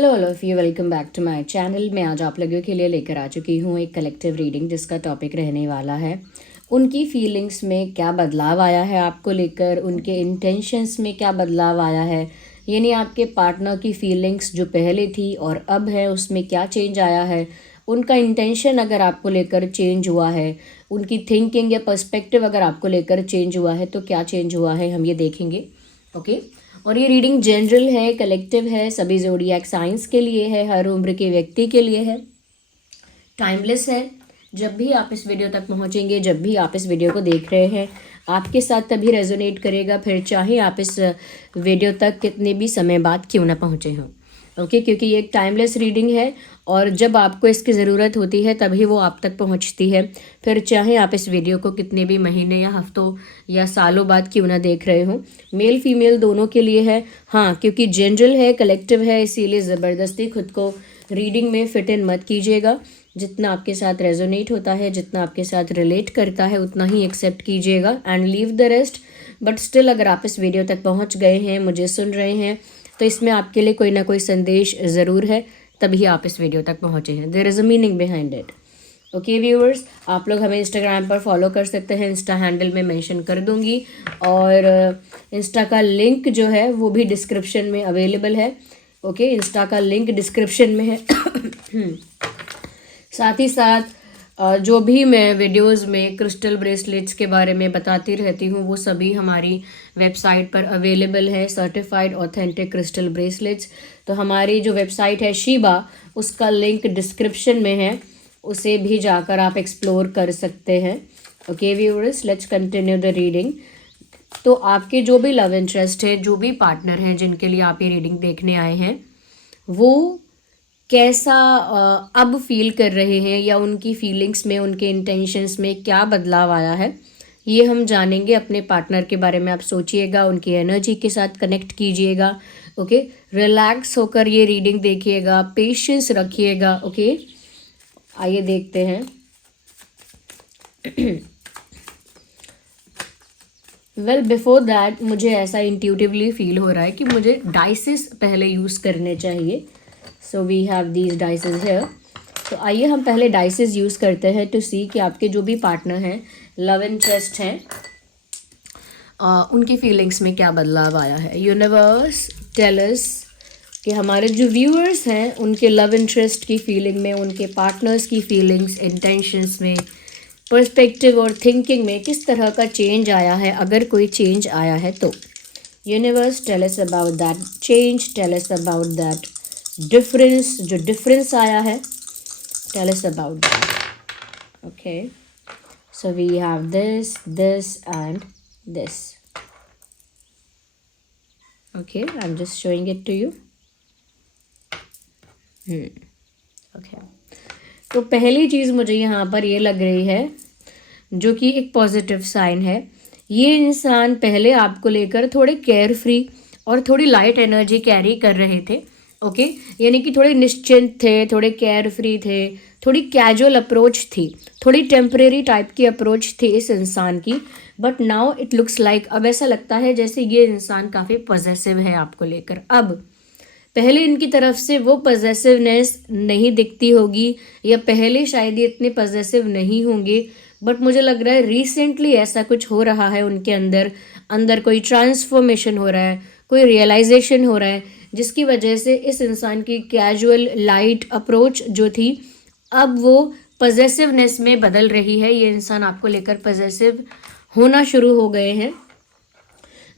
Hello all of you, welcome back to my channel. मैं आज आप लोगों के लिए लेकर आ चुकी हूँ एक कलेक्टिव रीडिंग जिसका टॉपिक रहने वाला है उनकी फीलिंग्स में क्या बदलाव आया है आपको लेकर, उनके इंटेंशंस में क्या बदलाव आया है, यानी आपके पार्टनर की फीलिंग्स जो पहले थी और अब है उसमें क्या चेंज आया है, उनका इंटेंशन अगर आपको लेकर चेंज हुआ है, उनकी थिंकिंग या पर्सपेक्टिव अगर आपको लेकर चेंज हुआ है तो क्या चेंज हुआ है हम ये देखेंगे। ओके और ये रीडिंग जनरल है, कलेक्टिव है, सभी ज़ोडिएक साइंस के लिए है, हर उम्र के व्यक्ति के लिए है, टाइमलेस है। जब भी आप इस वीडियो तक पहुंचेंगे, जब भी आप इस वीडियो को देख रहे हैं, आपके साथ तभी रेजोनेट करेगा, फिर चाहे आप इस वीडियो तक कितने भी समय बाद क्यों ना पहुंचे हों। ओके क्योंकि ये एक टाइमलेस रीडिंग है और जब आपको इसकी ज़रूरत होती है तभी वो आप तक पहुंचती है, फिर चाहे आप इस वीडियो को कितने भी महीने या हफ्तों या सालों बाद क्यों ना देख रहे हो। मेल फीमेल दोनों के लिए है। हाँ, क्योंकि जनरल है, कलेक्टिव है, इसीलिए ज़बरदस्ती खुद को रीडिंग में फिट इन मत कीजिएगा। जितना आपके साथ रेजोनेट होता है, जितना आपके साथ रिलेट करता है, उतना ही एक्सेप्ट कीजिएगा and leave the rest. But still अगर आप इस वीडियो तक पहुंच गए हैं, मुझे सुन रहे हैं, तो इसमें आपके लिए कोई ना कोई संदेश ज़रूर है, तभी आप इस वीडियो तक पहुंचे हैं। There is a meaning behind it. Okay viewers, आप लोग हमें इंस्टाग्राम पर फॉलो कर सकते हैं, इंस्टा हैंडल में मेंशन कर दूंगी और इंस्टा का लिंक जो है वो भी डिस्क्रिप्शन में अवेलेबल है। ओके इंस्टा का लिंक डिस्क्रिप्शन में है। साथ ही साथ जो भी मैं वीडियोस में क्रिस्टल ब्रेसलेट्स के बारे में बताती रहती हूँ वो सभी हमारी वेबसाइट पर अवेलेबल है, सर्टिफाइड ऑथेंटिक क्रिस्टल ब्रेसलेट्स। तो हमारी जो वेबसाइट है शीबा, उसका लिंक डिस्क्रिप्शन में है, उसे भी जाकर आप एक्सप्लोर कर सकते हैं। Okay viewers, let's continue the reading. तो आपके जो भी लव इंटरेस्ट है, जो भी पार्टनर हैं जिनके लिए आप ये रीडिंग देखने आए हैं, वो कैसा अब फील कर रहे हैं या उनकी फीलिंग्स में, उनके इंटेंशंस में क्या बदलाव आया है, ये हम जानेंगे। अपने पार्टनर के बारे में आप सोचिएगा, उनकी एनर्जी के साथ कनेक्ट कीजिएगा। ओके रिलैक्स होकर ये रीडिंग देखिएगा, पेशेंस रखिएगा। ओके आइए देखते हैं। वेल बिफोर दैट मुझे ऐसा इंट्यूटिवली फील हो रहा है कि मुझे डाइसेस पहले यूज़ करने चाहिए। So we have these dices here. तो आइए हम पहले डाइसेस यूज़ करते हैं टू सी कि आपके जो भी पार्टनर हैं, लव इंटरेस्ट हैं, उनकी फीलिंग्स में क्या बदलाव आया है। यूनिवर्स टेल अस कि हमारे जो व्यूअर्स हैं उनके लव इंटरेस्ट की फीलिंग में, उनके पार्टनर्स की फीलिंग्स, इंटेंशंस में, पर्सपेक्टिव और थिंकिंग में किस तरह का चेंज आया है, अगर कोई चेंज आया है तो। Universe tell us about that change, tell us about that difference, जो डिफरेंस आया है, tell us about that. Okay so we have this, this and this. Okay I am just showing it to you. Okay तो पहली चीज़ मुझे यहाँ पर ये लग रही है, जो कि एक पॉजिटिव साइन है, ये इंसान पहले आपको लेकर थोड़े केयर फ्री और थोड़ी लाइट एनर्जी कैरी कर रहे थे। ओके यानी कि थोड़े निश्चिंत थे, थोड़े केयर फ्री थे, थोड़ी कैजुअल अप्रोच थी, थोड़ी टेम्परेरी टाइप की अप्रोच थी इस इंसान की। But now it looks like, अब ऐसा लगता है जैसे ये इंसान काफ़ी पॉजेसिव है आपको लेकर। अब पहले इनकी तरफ से वो पॉजेसिवनेस नहीं दिखती होगी या पहले शायद ये इतने पॉजेसिव नहीं होंगे, बट मुझे लग रहा है रिसेंटली ऐसा कुछ हो रहा है उनके अंदर, अंदर कोई ट्रांसफॉर्मेशन हो रहा है, कोई रियलाइजेशन हो रहा है, जिसकी वजह से इस इंसान की कैजुअल लाइट अप्रोच जो थी अब वो पॉजेसिवनेस में बदल रही है। ये इंसान आपको लेकर पॉजेसिव होना शुरू हो गए हैं।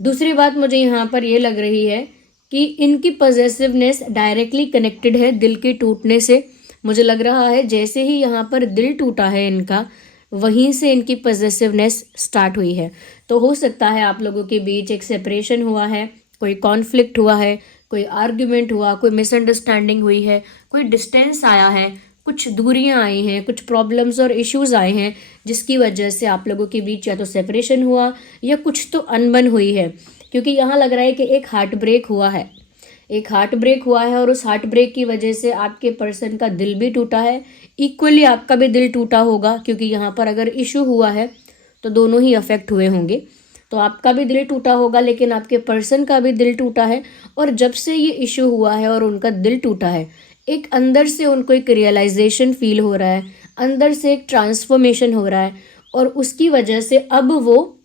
दूसरी बात मुझे यहाँ पर ये लग रही है कि इनकी पॉजेसिवनेस डायरेक्टली कनेक्टेड है दिल के टूटने से। मुझे लग रहा है जैसे ही यहाँ पर दिल टूटा है इनका, वहीं से इनकी पॉजेसिवनेस स्टार्ट हुई है। तो हो सकता है आप लोगों के बीच एक सेपरेशन हुआ है, कोई कॉन्फ्लिक्ट हुआ है, कोई आर्ग्यूमेंट हुआ, कोई मिसअंडरस्टैंडिंग हुई है, कोई डिस्टेंस आया है, कुछ दूरियां आई हैं, कुछ प्रॉब्लम्स और इश्यूज आए हैं, जिसकी वजह से आप लोगों के बीच या तो सेपरेशन हुआ या कुछ तो अनबन हुई है। क्योंकि यहाँ लग रहा है कि एक हार्ट ब्रेक हुआ है, एक हार्ट ब्रेक हुआ है और उस हार्ट ब्रेक की वजह से आपके पर्सन का दिल भी टूटा है, इक्वली आपका भी दिल टूटा होगा, क्योंकि यहाँ पर अगर इशू हुआ है तो दोनों ही अफेक्ट हुए होंगे। तो आपका भी दिल टूटा होगा, लेकिन आपके पर्सन का भी दिल टूटा है। और जब से ये इशू हुआ है और उनका दिल टूटा है, एक अंदर से उनको एक रियलाइजेशन फील हो रहा है, अंदर से एक ट्रांसफॉर्मेशन हो रहा है, और उसकी वजह से अब वो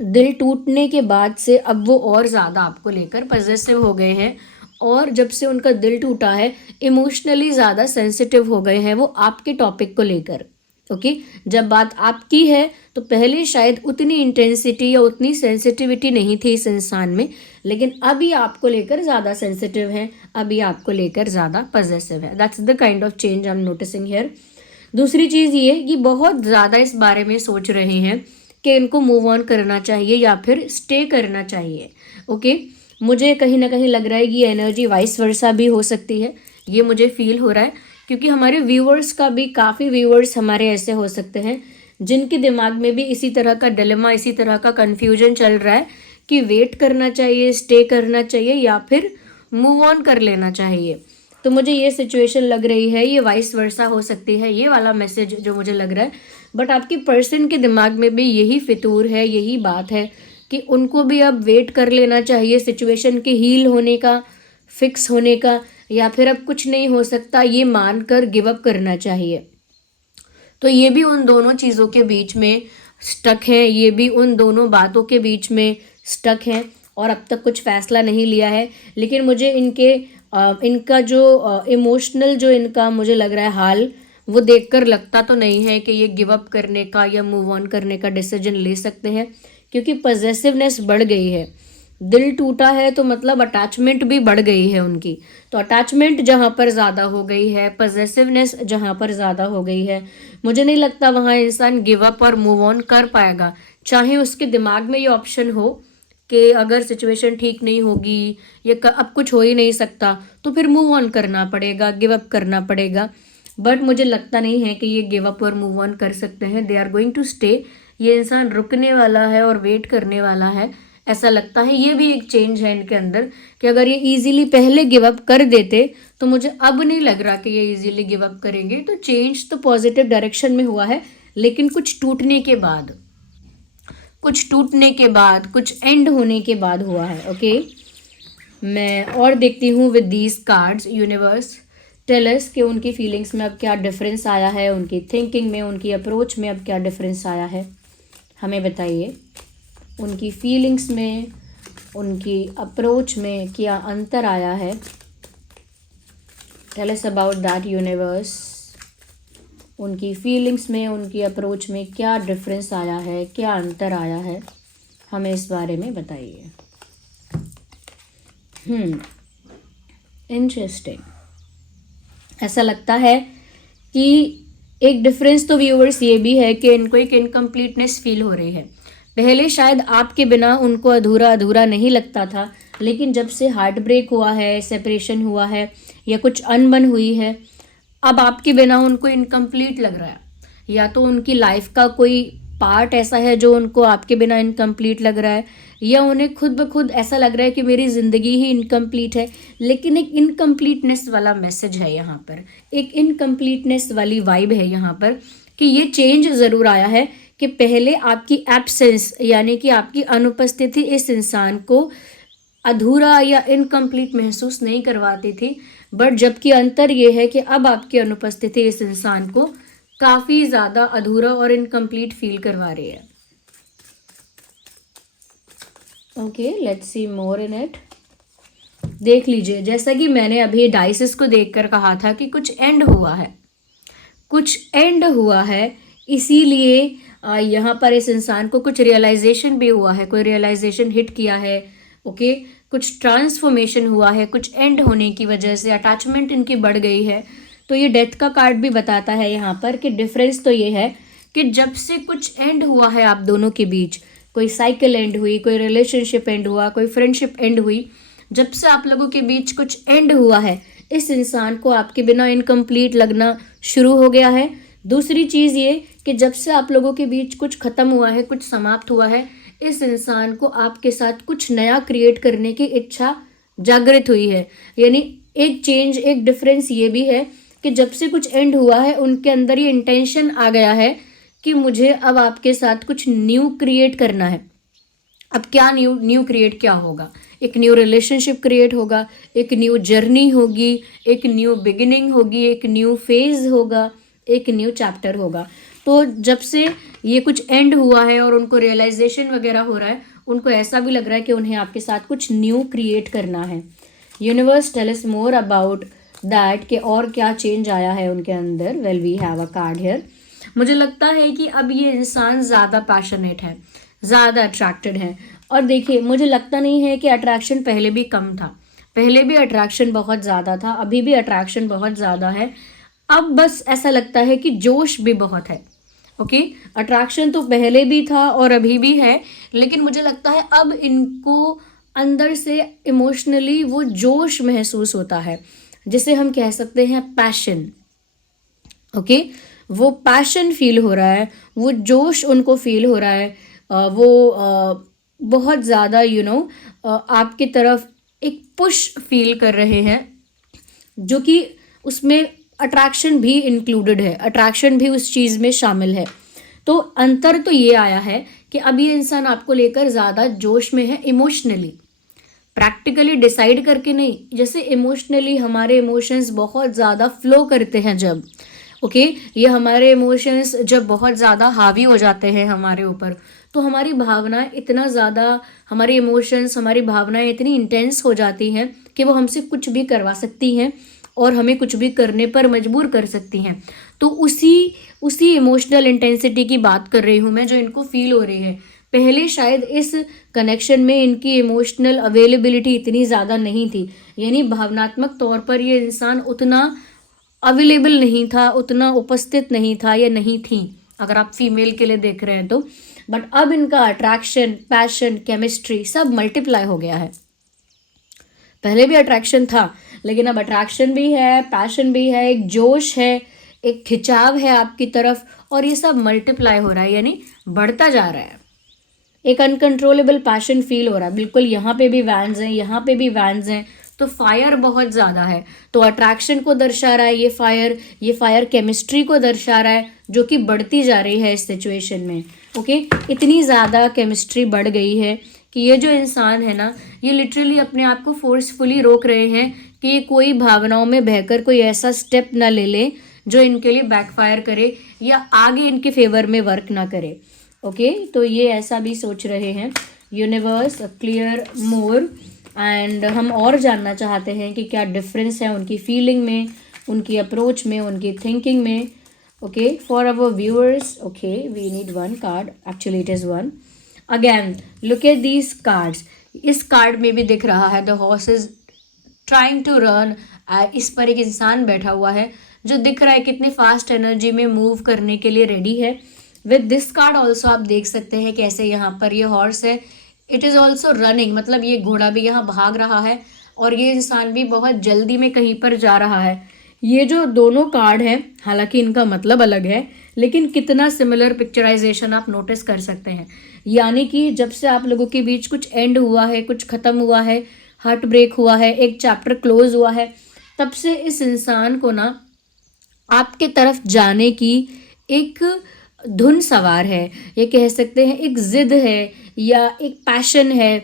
दिल टूटने के बाद से अब वो और ज़्यादा आपको लेकर पॉजिटिव हो गए हैं। और जब से उनका दिल टूटा है, इमोशनली ज़्यादा सेंसिटिव हो गए हैं वो आपके टॉपिक को लेकर। ओके, जब बात आपकी है तो पहले शायद उतनी इंटेंसिटी या उतनी सेंसिटिविटी नहीं थी इस इंसान में, लेकिन अभी आपको लेकर ज़्यादा सेंसिटिव है, अभी आपको लेकर ज़्यादा पॉजिटिव है। That's the kind of change I am noticing here. दूसरी चीज़ ये कि बहुत ज़्यादा इस बारे में सोच रहे हैं कि इनको मूव ऑन करना चाहिए या फिर स्टे करना चाहिए। ओके, मुझे कहीं ना कहीं लग रहा है कि ये एनर्जी वाइस वर्सा भी हो सकती है, ये मुझे फील हो रहा है, क्योंकि हमारे व्यूअर्स का भी काफ़ी व्यूअर्स हमारे ऐसे हो सकते हैं जिनके दिमाग में भी इसी तरह का डिलेमा, इसी तरह का कन्फ्यूजन चल रहा है कि वेट करना चाहिए, स्टे करना चाहिए या फिर मूव ऑन कर लेना चाहिए। तो मुझे ये सिचुएशन लग रही है, ये वाइस वर्सा हो सकती है, ये वाला मैसेज जो मुझे लग रहा है। बट आपके पर्सन के दिमाग में भी यही फितूर है, यही बात है कि उनको भी अब वेट कर लेना चाहिए सिचुएशन के हील होने का, फिक्स होने का, या फिर अब कुछ नहीं हो सकता ये मानकर गिव अप करना चाहिए। तो ये भी उन दोनों चीज़ों के बीच में स्टक है, ये भी उन दोनों बातों के बीच में स्टक है और अब तक कुछ फैसला नहीं लिया है। लेकिन मुझे इनका जो इमोशनल जो इनका मुझे लग रहा है हाल, वो देखकर लगता तो नहीं है कि ये गिव अप करने का या मूव ऑन करने का डिसीजन ले सकते हैं, क्योंकि पॉजेसिवनेस बढ़ गई है। दिल टूटा है तो मतलब अटैचमेंट भी बढ़ गई है उनकी। तो अटैचमेंट जहाँ पर ज़्यादा हो गई है, पॉजेसिवनेस जहाँ पर ज़्यादा हो गई है, मुझे नहीं लगता वहाँ इंसान गिव अप और मूव ऑन कर पाएगा। चाहे उसके दिमाग में ये ऑप्शन हो कि अगर सिचुएशन ठीक नहीं होगी या अब कुछ हो ही नहीं सकता तो फिर मूव ऑन करना पड़ेगा, गिव अप करना पड़ेगा। बट मुझे लगता नहीं है कि ये गिव अप और मूव ऑन कर सकते हैं। They are going to stay. ये इंसान रुकने वाला है और वेट करने वाला है, ऐसा लगता है। ये भी एक चेंज है इनके अंदर कि अगर ये इजीली पहले गिव अप कर देते तो मुझे अब नहीं लग रहा कि ये इजीली गिव अप करेंगे। तो चेंज तो पॉजिटिव डायरेक्शन में हुआ है, लेकिन कुछ टूटने के बाद, कुछ एंड होने के बाद हुआ है। ओके, मैं और देखती हूँ with these cards. Universe tell us कि उनकी फीलिंग्स में अब क्या डिफरेंस आया है, उनकी थिंकिंग में, उनकी अप्रोच में अब क्या डिफरेंस आया है, हमें बताइए। उनकी फीलिंग्स में, उनकी अप्रोच में क्या अंतर आया है। Tell us about that universe. उनकी फीलिंग्स में, उनकी अप्रोच में क्या डिफरेंस आया है, क्या अंतर आया है, हमें इस बारे में बताइए। इंटरेस्टिंग। ऐसा लगता है कि एक डिफरेंस तो व्यूअर्स ये भी है कि इनको एक इनकम्प्लीटनेस फील हो रही है। पहले शायद आपके बिना उनको अधूरा अधूरा नहीं लगता था, लेकिन जब से हार्ट ब्रेक हुआ है, सेपरेशन हुआ है या कुछ अनबन हुई है, अब आपके बिना उनको इनकम्प्लीट लग रहा है। या तो उनकी लाइफ का कोई पार्ट ऐसा है जो उनको आपके बिना इनकम्प्लीट लग रहा है, या उन्हें खुद ब खुद ऐसा लग रहा है कि मेरी ज़िंदगी ही इनकम्प्लीट है। लेकिन एक इनकम्प्लीटनेस वाला मैसेज है यहाँ पर, एक इनकम्प्लीटनेस वाली वाइब है यहाँ पर कि ये चेंज ज़रूर आया है कि पहले आपकी एब्सेंस यानी कि आपकी अनुपस्थिति इस इंसान को अधूरा या इनकम्प्लीट महसूस नहीं करवाती थी। बट जबकि अंतर ये है कि अब आपकी अनुपस्थिति इस इंसान को काफ़ी ज़्यादा अधूरा और इनकम्प्लीट फील करवा रही है। Okay, let's see more in it. देख लीजिए, जैसा कि मैंने अभी डाइसेस को देखकर कहा था कि कुछ एंड हुआ है, कुछ एंड हुआ है, इसीलिए यहाँ पर इस इंसान को कुछ रियलाइजेशन भी हुआ है, कोई रियलाइजेशन हिट किया है। ओके, कुछ ट्रांसफॉर्मेशन हुआ है, कुछ एंड होने की वजह से अटैचमेंट इनकी बढ़ गई है। तो ये डेथ का कार्ड भी बताता है यहाँ पर कि डिफरेंस तो ये है कि जब से कुछ एंड हुआ है आप दोनों के बीच, कोई साइकिल एंड हुई, कोई रिलेशनशिप एंड हुआ, कोई फ्रेंडशिप एंड हुई, जब से आप लोगों के बीच कुछ एंड हुआ है, इस इंसान को आपके बिना इनकम्प्लीट लगना शुरू हो गया है। दूसरी चीज़ ये कि जब से आप लोगों के बीच कुछ ख़त्म हुआ है, कुछ समाप्त हुआ है, इस इंसान को आपके साथ कुछ नया क्रिएट करने की इच्छा जागृत हुई है। यानी एक चेंज, एक डिफरेंस ये भी है कि जब से कुछ एंड हुआ है उनके अंदर ये इंटेंशन आ गया है कि मुझे अब आपके साथ कुछ न्यू क्रिएट करना है। अब क्या न्यू न्यू क्रिएट क्या होगा? एक न्यू रिलेशनशिप क्रिएट होगा, एक न्यू जर्नी होगी, एक न्यू बिगिनिंग होगी, एक न्यू फेज होगा, एक न्यू चैप्टर होगा। तो जब से ये कुछ एंड हुआ है और उनको रियलाइजेशन वगैरह हो रहा है, उनको ऐसा भी लग रहा है कि उन्हें आपके साथ कुछ न्यू क्रिएट करना है। Universe tell us more about that, कि और क्या चेंज आया है उनके अंदर। Well we have a card here. मुझे लगता है कि अब ये इंसान ज़्यादा पैशनेट है, ज़्यादा अट्रैक्टेड है। और देखिए, मुझे लगता नहीं है कि अट्रैक्शन पहले भी कम था, पहले भी अट्रैक्शन बहुत ज़्यादा था, अभी भी अट्रैक्शन बहुत ज़्यादा है। अब बस ऐसा लगता है कि जोश भी बहुत है। ओके, अट्रैक्शन तो पहले भी था और अभी भी है, लेकिन मुझे लगता है अब इनको अंदर से इमोशनली वो जोश महसूस होता है, जिसे हम कह सकते हैं पैशन। ओके, वो पैशन फील हो रहा है, वो जोश उनको फील हो रहा है। वो बहुत ज़्यादा आपकी तरफ एक पुश फील कर रहे हैं, जो कि उसमें अट्रैक्शन भी इंक्लूडेड है, अट्रैक्शन भी उस चीज़ में शामिल है। तो अंतर तो ये आया है कि अब ये इंसान आपको लेकर ज़्यादा जोश में है इमोशनली, प्रैक्टिकली डिसाइड करके नहीं। जैसे इमोशनली हमारे इमोशंस बहुत ज़्यादा फ्लो करते हैं जब, ओके, ये हमारे इमोशंस जब बहुत ज़्यादा हावी हो जाते हैं हमारे ऊपर, तो हमारी भावनाएं इतना ज़्यादा, हमारे इमोशंस, हमारी भावनाएं इतनी इंटेंस हो जाती हैं कि वो हमसे कुछ भी करवा सकती हैं और हमें कुछ भी करने पर मजबूर कर सकती हैं। तो उसी इमोशनल इंटेंसिटी की बात कर रही हूँ मैं, जो इनको फील हो रही है। पहले शायद इस कनेक्शन में इनकी इमोशनल अवेलेबिलिटी इतनी ज़्यादा नहीं थी, यानी भावनात्मक तौर पर ये इंसान उतना अवेलेबल नहीं था, उतना उपस्थित नहीं था या नहीं थी, अगर आप फीमेल के लिए देख रहे हैं तो। बट अब इनका अट्रैक्शन, पैशन, केमिस्ट्री सब मल्टीप्लाई हो गया है। पहले भी अट्रैक्शन था, लेकिन अब अट्रैक्शन भी है, पैशन भी है, एक जोश है, एक खिंचाव है आपकी तरफ, और ये सब मल्टीप्लाई हो रहा है, यानी बढ़ता जा रहा है। एक अनकंट्रोलेबल पैशन फील हो रहा है। बिल्कुल, यहाँ पे भी वैन्स हैं, यहाँ पे भी वैन्स हैं, तो फायर बहुत ज़्यादा है। तो अट्रैक्शन को दर्शा रहा है ये फायर केमिस्ट्री को दर्शा रहा है, जो कि बढ़ती जा रही है इस सिचुएशन में। ओके, इतनी ज़्यादा केमिस्ट्री बढ़ गई है कि ये जो इंसान है ना, ये लिटरली अपने आप को फोर्सफुली रोक रहे हैं कि ये कोई भावनाओं में बहकर कोई ऐसा स्टेप ना ले ले जो इनके लिए बैकफायर करे या आगे इनके फेवर में वर्क ना करे। ओके, तो ये ऐसा भी सोच रहे हैं। यूनिवर्स क्लियर मोर, एंड हम और जानना चाहते हैं कि क्या डिफरेंस है उनकी फीलिंग में, उनकी अप्रोच में, उनकी थिंकिंग में। Okay, for our viewers, okay, we need one card, actually it is one. Again look at these cards. इस कार्ड में भी दिख रहा है the horse is trying to run. इस पर एक इंसान बैठा हुआ है जो दिख रहा है कितने फास्ट एनर्जी में मूव करने के लिए रेडी है। विद दिस कार्ड ऑल्सो आप देख सकते हैं कैसे यहाँ पर ये हॉर्स है, इट इज़ ऑल्सो रनिंग, मतलब ये घोड़ा भी यहाँ भाग रहा है और ये इंसान भी बहुत जल्दी में कहीं पर जा रहा है। ये जो दोनों कार्ड हैं, हालांकि इनका मतलब अलग है, लेकिन कितना सिमिलर पिक्चराइजेशन आप नोटिस कर सकते हैं। यानी कि जब से आप लोगों के बीच कुछ एंड हुआ है, कुछ ख़त्म हुआ है, हार्ट ब्रेक हुआ है, एक चैप्टर क्लोज हुआ है, तब से इस इंसान को ना आपके तरफ जाने की एक धुन सवार है, ये कह सकते हैं एक ज़िद है या एक पैशन है,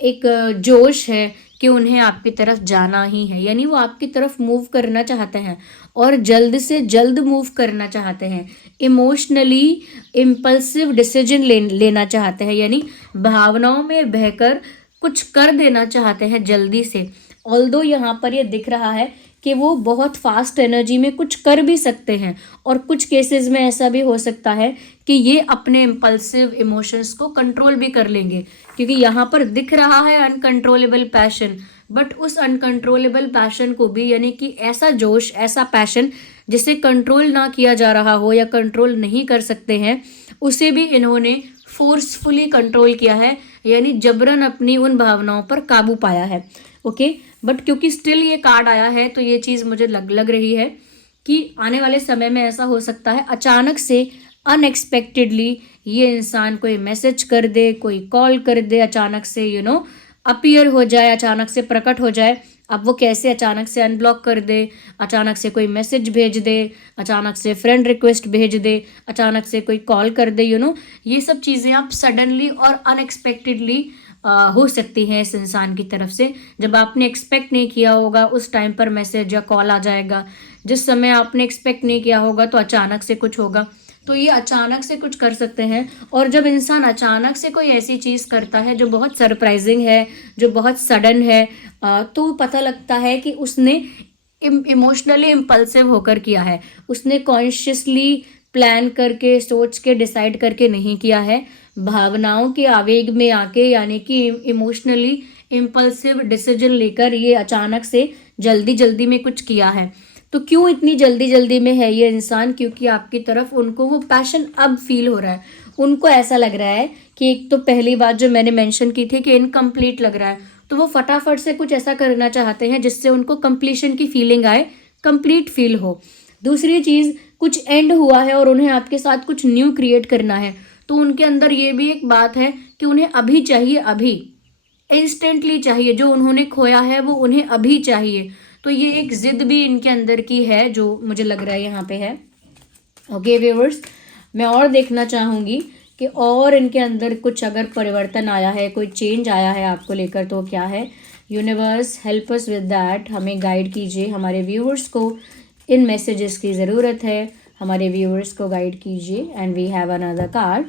एक जोश है कि उन्हें आपकी तरफ जाना ही है। यानी वो आपकी तरफ मूव करना चाहते हैं और जल्द से जल्द मूव करना चाहते हैं। इमोशनली इम्पल्सिव डिसीजन लेना चाहते हैं, यानी भावनाओं में बहकर कुछ कर देना चाहते हैं जल्दी से। ऑल्दो यहाँ पर ये दिख रहा है कि वो बहुत फास्ट एनर्जी में कुछ कर भी सकते हैं, और कुछ केसेस में ऐसा भी हो सकता है कि ये अपने इम्पल्सिव इमोशंस को कंट्रोल भी कर लेंगे, क्योंकि यहाँ पर दिख रहा है अनकंट्रोलेबल पैशन। बट उस अनकंट्रोलेबल पैशन को भी, यानी कि ऐसा जोश, ऐसा पैशन जिसे कंट्रोल ना किया जा रहा हो या कंट्रोल नहीं कर सकते हैं, उसे भी इन्होंने फोर्सफुली कंट्रोल किया है, यानी जबरन अपनी उन भावनाओं पर काबू पाया है। ओके, बट क्योंकि स्टिल ये कार्ड आया है, तो ये चीज़ मुझे लग रही है कि आने वाले समय में ऐसा हो सकता है अचानक से, अनएक्सपेक्टेडली ये इंसान कोई मैसेज कर दे, कोई कॉल कर दे, अचानक से अपीयर हो जाए, अचानक से प्रकट हो जाए अब वो कैसे अचानक से अनब्लॉक कर दे, अचानक से कोई मैसेज भेज दे, अचानक से फ्रेंड रिक्वेस्ट भेज दे, अचानक से कोई कॉल कर दे, ये सब चीज़ें आप सडनली और अनएक्सपेक्टेडली हो सकती हैं इस इंसान की तरफ से। जब आपने एक्सपेक्ट नहीं किया होगा उस टाइम पर मैसेज या कॉल आ जाएगा, जिस समय आपने एक्सपेक्ट नहीं किया होगा तो अचानक से कुछ होगा। तो ये अचानक से कुछ कर सकते हैं। और जब इंसान अचानक से कोई ऐसी चीज़ करता है जो बहुत सरप्राइजिंग है, जो बहुत सडन है, तो पता लगता है कि उसने इमोशनली इम्पल्सिव होकर किया है, उसने कॉन्शियसली प्लान करके सोच के डिसाइड करके नहीं किया है, भावनाओं के आवेग में आके, यानी कि इमोशनली इम्पल्सिव डिसीजन लेकर ये अचानक से जल्दी जल्दी में कुछ किया है। तो क्यों इतनी जल्दी जल्दी में है ये इंसान? क्योंकि आपकी तरफ उनको वो पैशन अब फील हो रहा है। उनको ऐसा लग रहा है कि एक तो पहली बात जो मैंने मेंशन की थी कि इनकम्प्लीट लग रहा है, तो वो फटाफट से कुछ ऐसा करना चाहते हैं जिससे उनको कंप्लीशन की फीलिंग आए, कंप्लीट फील हो। दूसरी चीज़, कुछ एंड हुआ है और उन्हें आपके साथ कुछ न्यू क्रिएट करना है, तो उनके अंदर ये भी एक बात है कि उन्हें अभी चाहिए, अभी इंस्टेंटली चाहिए। जो उन्होंने खोया है वो उन्हें अभी चाहिए। तो ये एक जिद भी इनके अंदर की है जो मुझे लग रहा है यहाँ पे है। ओके व्यूअर्स, मैं और देखना चाहूँगी कि और इनके अंदर कुछ अगर परिवर्तन आया है, कोई चेंज आया है आपको लेकर, तो क्या है। Universe help us with that, हमें गाइड कीजिए। हमारे व्यूअर्स को इन मैसेजेस की ज़रूरत है, हमारे व्यूअर्स को गाइड कीजिए। And we have another card.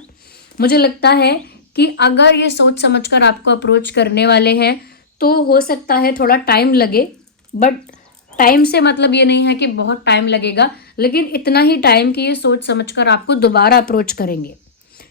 मुझे लगता है कि अगर ये सोच समझकर आपको अप्रोच करने वाले हैं तो हो सकता है थोड़ा टाइम लगे, बट टाइम से मतलब ये नहीं है कि बहुत टाइम लगेगा, लेकिन इतना ही टाइम कि ये सोच समझकर आपको दोबारा अप्रोच करेंगे,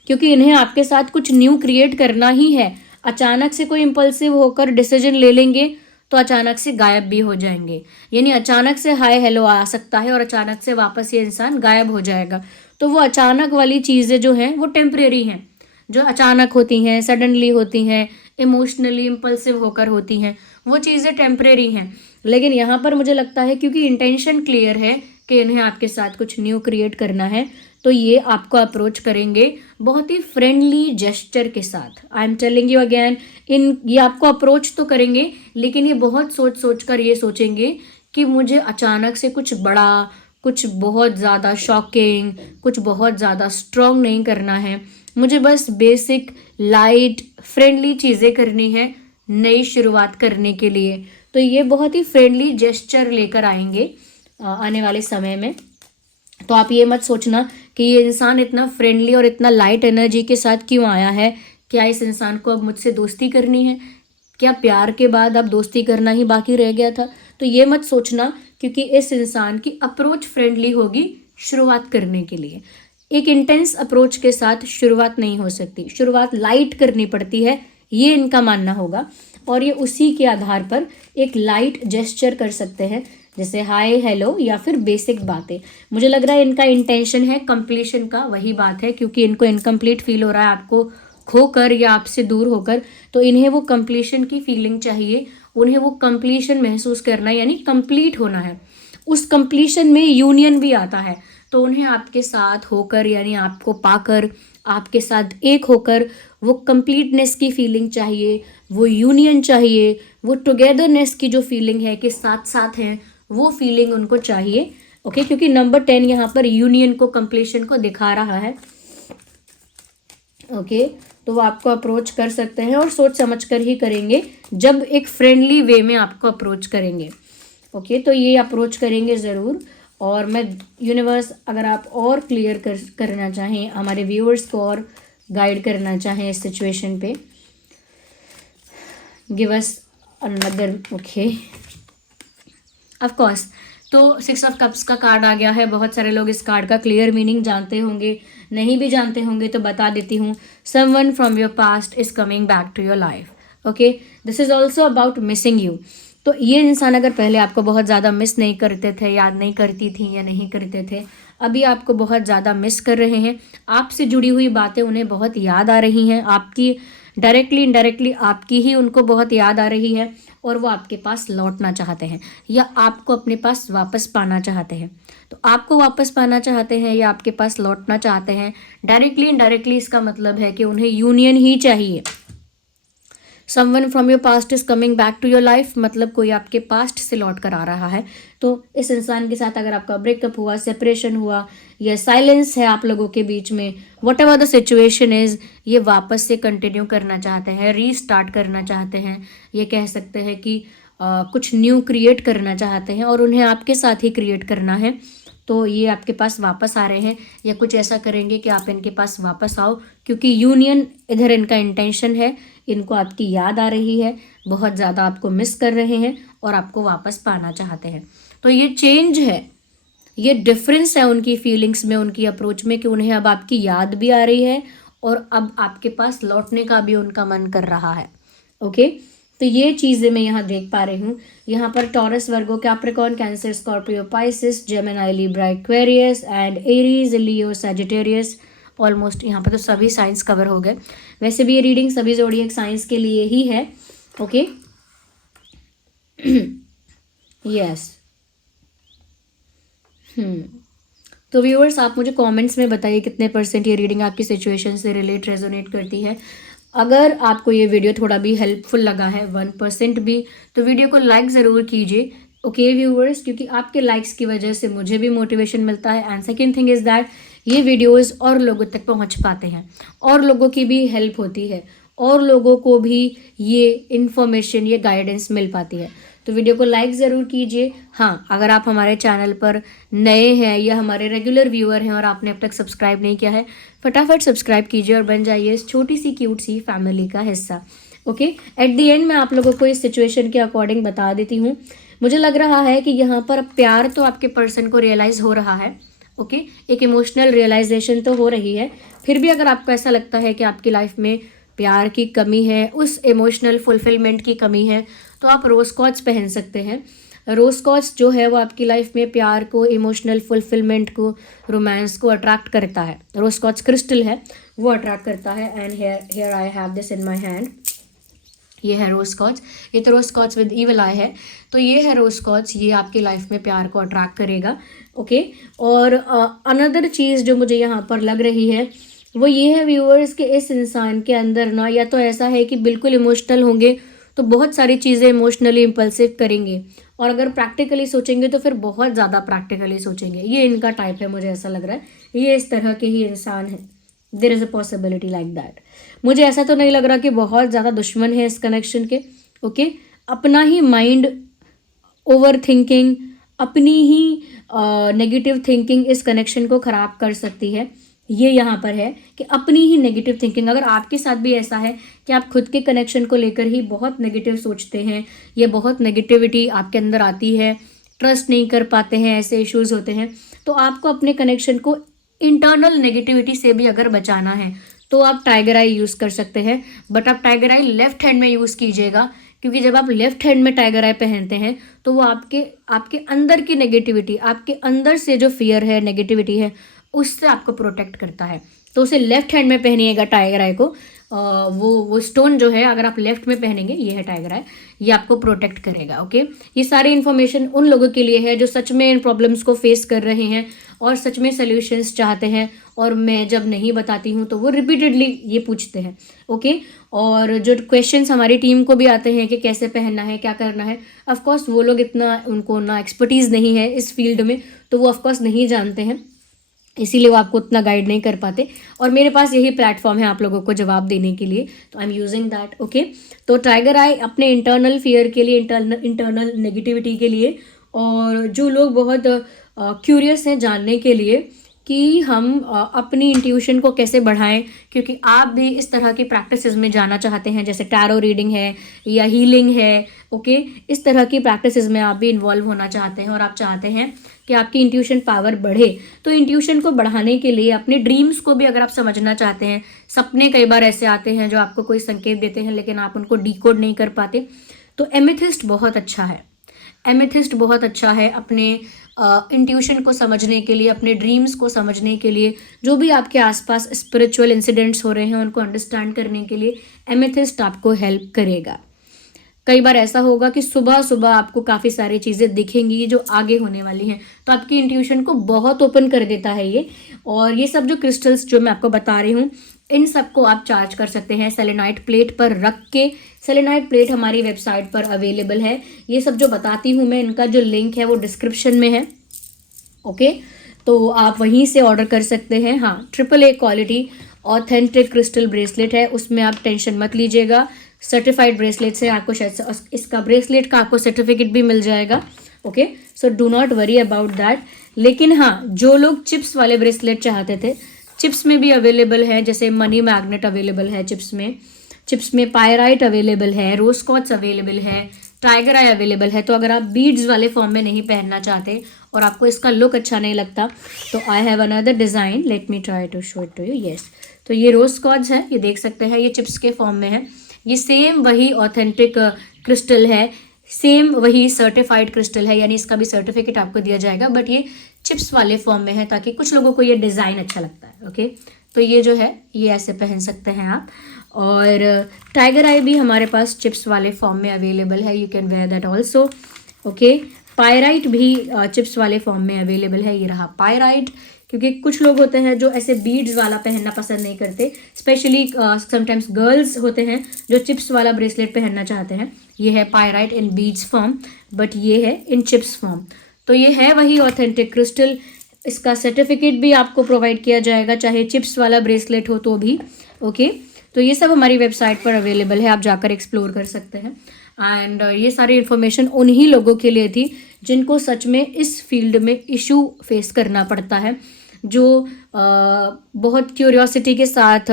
क्योंकि इन्हें आपके साथ कुछ न्यू क्रिएट करना ही है। अचानक से कोई इम्पल्सिव होकर डिसीजन ले लेंगे तो अचानक से गायब भी हो जाएंगे, यानी अचानक से हाय हेलो आ सकता है और अचानक से वापस ये इंसान गायब हो जाएगा। तो वो अचानक वाली चीज़ें जो हैं वो टेम्परेरी हैं, जो अचानक होती हैं, सडनली होती हैं, इमोशनली इम्पल्सिव होकर होती हैं, वो चीज़ें टेम्परेरी हैं। लेकिन यहाँ पर मुझे लगता है क्योंकि इंटेंशन क्लियर है कि इन्हें आपके साथ कुछ न्यू क्रिएट करना है, तो ये आपको अप्रोच करेंगे बहुत ही फ्रेंडली जेस्चर के साथ। I am telling you again, ये आपको अप्रोच तो करेंगे, लेकिन ये बहुत सोच कर ये सोचेंगे कि मुझे अचानक से कुछ बड़ा, कुछ बहुत ज़्यादा शॉकिंग, कुछ बहुत ज़्यादा स्ट्रॉन्ग नहीं करना है, मुझे बस बेसिक लाइट फ्रेंडली चीज़ें करनी है नई शुरुआत करने के लिए। तो ये बहुत ही फ्रेंडली जेस्चर लेकर आएंगे आने वाले समय में। तो आप ये मत सोचना कि ये इंसान इतना फ्रेंडली और इतना लाइट एनर्जी के साथ क्यों आया है, क्या इस इंसान को अब मुझसे दोस्ती करनी है, क्या प्यार के बाद अब दोस्ती करना ही बाकी रह गया था। तो ये मत सोचना, क्योंकि इस इंसान की अप्रोच फ्रेंडली होगी शुरुआत करने के लिए। एक इंटेंस अप्रोच के साथ शुरुआत नहीं हो सकती, शुरुआत लाइट करनी पड़ती है, ये इनका मानना होगा। और ये उसी के आधार पर एक लाइट जेस्चर कर सकते हैं, जैसे हाय हेलो या फिर बेसिक बातें। मुझे लग रहा है इनका इंटेंशन है कंप्लीशन का, वही बात है, क्योंकि इनको इनकम्प्लीट फील हो रहा है आपको खोकर या आपसे दूर होकर, तो इन्हें वो कंप्लीशन की फीलिंग चाहिए, उन्हें वो कंप्लीशन महसूस करना है, यानी कंप्लीट होना है। उस कंप्लीशन में यूनियन भी आता है, तो उन्हें आपके साथ होकर, यानी आपको पाकर, आपके साथ एक होकर वो कंप्लीटनेस की फीलिंग चाहिए, वो यूनियन चाहिए, वो टुगेदरनेस की जो फीलिंग है कि साथ साथ हैं, वो फीलिंग उनको चाहिए। ओके, क्योंकि नंबर 10 यहाँ पर यूनियन को, कंप्लीशन को दिखा रहा है। ओके, तो वो आपको अप्रोच कर सकते हैं और सोच समझ कर ही करेंगे, जब एक फ्रेंडली वे में आपको अप्रोच करेंगे। ओके, तो ये अप्रोच करेंगे ज़रूर। और मैं यूनिवर्स, अगर आप और क्लियर करना चाहें, हमारे व्यूअर्स को और गाइड करना चाहें इस सिचुएशन पे, give us another. Okay, of course, तो 6 ऑफ कप्स का कार्ड आ गया है। बहुत सारे लोग इस कार्ड का क्लियर मीनिंग जानते होंगे, नहीं भी जानते होंगे तो बता देती हूँ। Someone from your past is coming back to your life. Okay, this is also about missing you. तो ये इंसान अगर पहले आपको बहुत ज़्यादा मिस नहीं करते थे, याद नहीं करती थी या नहीं करते थे, अभी आपको बहुत ज़्यादा मिस कर रहे हैं। आपसे जुड़ी हुई बातें उन्हें बहुत याद आ रही हैं, आपकी डायरेक्टली इनडायरेक्टली आपकी ही उनको बहुत याद आ रही है, और वो आपके पास लौटना चाहते हैं या आपको अपने पास वापस पाना चाहते हैं। तो आपको वापस पाना चाहते हैं या आपके पास लौटना चाहते हैं, डायरेक्टली इनडायरेक्टली इसका मतलब है कि उन्हें यूनियन ही चाहिए। Someone from your past is coming back to your life, मतलब कोई आपके पास्ट से लौट कर आ रहा है। तो इस इंसान के साथ अगर आपका ब्रेकअप हुआ, सेपरेशन हुआ या साइलेंस है आप लोगों के बीच में, what ever the situation is, ये वापस से कंटिन्यू करना चाहते हैं, रीस्टार्ट करना चाहते हैं, ये कह सकते हैं कि कुछ न्यू क्रिएट करना चाहते हैं और उन्हें आपके साथ ही क्रिएट करना है। तो ये आपके पास वापस आ रहे हैं या कुछ ऐसा करेंगे कि आप इनके पास वापस आओ, क्योंकि यूनियन इधर इनका इंटेंशन है, इनको आपकी याद आ रही है, बहुत ज़्यादा आपको मिस कर रहे हैं और आपको वापस पाना चाहते हैं। तो ये चेंज है, ये डिफरेंस है उनकी फीलिंग्स में, उनकी अप्रोच में, कि उन्हें अब आपकी याद भी आ रही है और अब आपके पास लौटने का भी उनका मन कर रहा है। ओके, तो ये चीज़ें मैं यहाँ देख पा रही हूँ। यहाँ पर taurus, Virgo, Capricorn, cancer, Scorpio, Pisces, Gemini, Libra, Aquarius and Aries, Leo, Sagittarius, almost यहाँ पर तो सभी साइंस कवर हो गए। वैसे भी ये रीडिंग सभी ज़ोडिएक साइंस के लिए ही है। Okay, yes. तो व्यूअर्स, आप मुझे कमेंट्स में बताइए कितने % ये रीडिंग आपकी सिचुएशन से रिलेट, रेजोनेट करती है। अगर आपको ये वीडियो थोड़ा भी हेल्पफुल लगा है, 1% भी, तो वीडियो को लाइक ज़रूर कीजिए। ओके व्यूअर्स, क्योंकि आपके लाइक्स की वजह से मुझे भी मोटिवेशन मिलता है। And second thing is that ये वीडियोस और लोगों तक पहुंच पाते हैं और लोगों की भी हेल्प होती है और लोगों को भी ये इन्फॉर्मेशन, ये गाइडेंस मिल पाती है। तो वीडियो को लाइक ज़रूर कीजिए। हाँ, अगर आप हमारे चैनल पर नए हैं या हमारे रेगुलर व्यूअर हैं और आपने अब तक सब्सक्राइब नहीं किया है, फटाफट सब्सक्राइब कीजिए और बन जाइए इस छोटी सी क्यूट सी फैमिली का हिस्सा। ओके, एट द एंड मैं आप लोगों को इस सिचुएशन के अकॉर्डिंग बता देती हूँ। मुझे लग रहा है कि यहाँ पर प्यार तो आपके पर्सन को रियलाइज़ हो रहा है। ओके, एक इमोशनल रियलाइजेशन तो हो रही है। फिर भी अगर आपको ऐसा लगता है कि आपकी लाइफ में प्यार की कमी है, उस इमोशनल फुलफिलमेंट की कमी है, तो आप रोज़ कॉच पहन सकते हैं। रोज़ कॉच जो है वो आपकी लाइफ में प्यार को, इमोशनल फुलफिलमेंट को, रोमांस को अट्रैक्ट करता है। रोज़ कॉच क्रिस्टल है, वो अट्रैक्ट करता है। And here I have this in my hand, ये है रोज़ कॉच। ये तो रोज़ कॉच विद ईवल आई है। तो ये है रोज़ कॉच, ये आपकी लाइफ में प्यार को अट्रैक्ट करेगा। ओके, और अनदर चीज़ जो मुझे यहाँ पर लग रही है वो ये है व्यूअर्स कि इस इंसान के अंदर ना, या तो ऐसा है कि बिल्कुल इमोशनल होंगे तो बहुत सारी चीज़ें इमोशनली इम्पल्सिव करेंगे, और अगर प्रैक्टिकली सोचेंगे तो फिर बहुत ज़्यादा प्रैक्टिकली सोचेंगे। ये इनका टाइप है, मुझे ऐसा लग रहा है ये इस तरह के ही इंसान है। There is a possibility like that. मुझे ऐसा तो नहीं लग रहा कि बहुत ज़्यादा दुश्मन है इस कनेक्शन के। ओके, अपना ही माइंड, ओवर थिंकिंग, अपनी ही नेगेटिव थिंकिंग इस कनेक्शन को ख़राब कर सकती है। ये यहाँ पर है कि अपनी ही नेगेटिव थिंकिंग, अगर आपके साथ भी ऐसा है कि आप खुद के कनेक्शन को लेकर ही बहुत नेगेटिव सोचते हैं या बहुत नेगेटिविटी आपके अंदर आती है, ट्रस्ट नहीं कर पाते हैं, ऐसे इश्यूज होते हैं, तो आपको अपने कनेक्शन को इंटरनल नेगेटिविटी से भी अगर बचाना है तो आप टाइगर आई यूज़ कर सकते हैं। बट आप टाइगर आई लेफ्ट हैंड में यूज़ कीजिएगा, क्योंकि जब आप लेफ्ट हैंड में टाइगर आई पहनते हैं तो वो आपके अंदर की नेगेटिविटी, आपके अंदर से जो फियर है, नेगेटिविटी है, उससे आपको प्रोटेक्ट करता है। तो उसे लेफ्ट हैंड में पहनिएगा टाइगर आई को। वो स्टोन जो है अगर आप लेफ्ट में पहनेंगे, ये है टाइगर आई, ये आपको प्रोटेक्ट करेगा। ओके, ये सारी इन्फॉर्मेशन उन लोगों के लिए है जो सच में इन प्रॉब्लम्स को फेस कर रहे हैं और सच में सॉल्यूशंस चाहते हैं, और मैं जब नहीं बताती हूँ तो वो रिपीटेडली ये पूछते हैं। ओके, और जो क्वेश्चंस हमारी टीम को भी आते हैं कि कैसे पहनना है, क्या करना है, ऑफकोर्स वो लोग इतना, उनको ना एक्सपर्टीज़ नहीं है इस फील्ड में, तो वो ऑफकोर्स नहीं जानते हैं, इसीलिए वो आपको उतना गाइड नहीं कर पाते। और मेरे पास यही प्लेटफॉर्म है आप लोगों को जवाब देने के लिए, तो I am using that. Okay, तो टाइगर आई अपने इंटरनल फियर के लिए, इंटरनल नेगेटिविटी के लिए, और जो लोग बहुत क्यूरियस हैं जानने के लिए कि हम अपनी इंट्यूशन को कैसे बढ़ाएं, क्योंकि आप भी इस तरह की प्रैक्टिसेस में जाना चाहते हैं, जैसे टैरो रीडिंग है या हीलिंग है। ओके, इस तरह की प्रैक्टिसेस में आप भी इन्वॉल्व होना चाहते हैं और आप चाहते हैं कि आपकी इंट्यूशन पावर बढ़े। तो इंट्यूशन को बढ़ाने के लिए अपने ड्रीम्स को भी अगर आप समझना चाहते हैं, सपने कई बार ऐसे आते हैं जो आपको कोई संकेत देते हैं लेकिन आप उनको डिकोड नहीं कर पाते, तो एमेथिस्ट बहुत अच्छा है। एमेथिस्ट बहुत अच्छा है अपने इंट्यूशन को समझने के लिए, अपने ड्रीम्स को समझने के लिए, जो भी आपके आसपास स्पिरिचुअल इंसिडेंट्स हो रहे हैं उनको अंडरस्टैंड करने के लिए एमेथिस्ट आपको हेल्प करेगा। कई बार ऐसा होगा कि सुबह सुबह आपको काफ़ी सारी चीज़ें दिखेंगी जो आगे होने वाली हैं, तो आपकी इंट्यूशन को बहुत ओपन कर देता है ये। और ये सब जो क्रिस्टल्स जो मैं आपको बता रही हूँ, इन सबको आप चार्ज कर सकते हैं सेलेनाइट प्लेट पर रख के। सेलेनाइट प्लेट हमारी वेबसाइट पर अवेलेबल है। ये सब जो बताती हूँ मैं, इनका जो लिंक है वो डिस्क्रिप्शन में है। ओके, तो आप वहीं से ऑर्डर कर सकते हैं। हाँ, AAA quality authentic crystal bracelet है, उसमें आप टेंशन मत लीजिएगा। सर्टिफाइड ब्रेसलेट से आपको शायद इसका ब्रेसलेट का आपको सर्टिफिकेट भी मिल जाएगा। Okay, so do not worry about that. लेकिन हाँ, जो लोग चिप्स वाले ब्रेसलेट चाहते थे, चिप्स में भी अवेलेबल है, जैसे मनी मैग्नेट अवेलेबल है चिप्स में पायराइट अवेलेबल है, रोज क्वार्ट्ज अवेलेबल है, टाइगर आई अवेलेबल है। तो अगर आप बीड्स वाले फॉर्म में नहीं पहनना चाहते और आपको इसका लुक अच्छा नहीं लगता, तो I have another design, let me try to show it to you. Yes, तो ये रोज क्वार्ट्ज है, ये देख सकते हैं, ये चिप्स के फॉर्म में है। ये सेम वही ऑथेंटिक क्रिस्टल है, सेम वही सर्टिफाइड क्रिस्टल है, यानी इसका भी सर्टिफिकेट आपको दिया जाएगा, बट ये चिप्स वाले फॉर्म में है ताकि कुछ लोगों को ये डिज़ाइन अच्छा लगता है। ओके, तो ये जो है ये ऐसे पहन सकते हैं आप। और टाइगर आई भी हमारे पास चिप्स वाले फॉर्म में अवेलेबल है, you can wear that also. Okay, pyrite भी चिप्स वाले फॉर्म में अवेलेबल है, ये रहा पायराइट। क्योंकि कुछ लोग होते हैं जो ऐसे बीड्स वाला पहनना पसंद नहीं करते, स्पेशली समटाइम्स गर्ल्स होते हैं जो चिप्स वाला ब्रेसलेट पहनना चाहते हैं। ये है pyrite in beads form, but ये है इन चिप्स फॉर्म। तो ये है वही ऑथेंटिक क्रिस्टल, इसका सर्टिफिकेट भी आपको प्रोवाइड किया जाएगा, चाहे चिप्स वाला ब्रेसलेट हो तो भी। ओके, तो ये सब हमारी वेबसाइट पर अवेलेबल है, आप जाकर एक्सप्लोर कर सकते हैं। एंड ये सारी इन्फॉर्मेशन उन्हीं लोगों के लिए थी जिनको सच में इस फील्ड में इशू फेस करना पड़ता है, जो बहुत क्यूरियोसिटी के साथ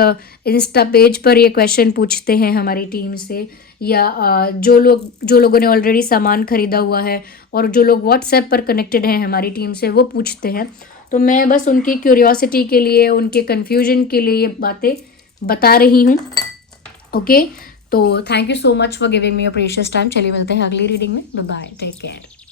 इंस्टा पेज पर ये क्वेश्चन पूछते हैं हमारी टीम से, या जो लोगों ने ऑलरेडी सामान खरीदा हुआ है और जो लोग व्हाट्सएप पर कनेक्टेड हैं हमारी टीम से, वो पूछते हैं। तो मैं बस उनकी क्यूरियोसिटी के लिए, उनके कन्फ्यूजन के लिए ये बातें बता रही हूँ। ओके, तो thank you so much for giving me your precious time. चलिए मिलते हैं अगली रीडिंग में। Bye bye, take care.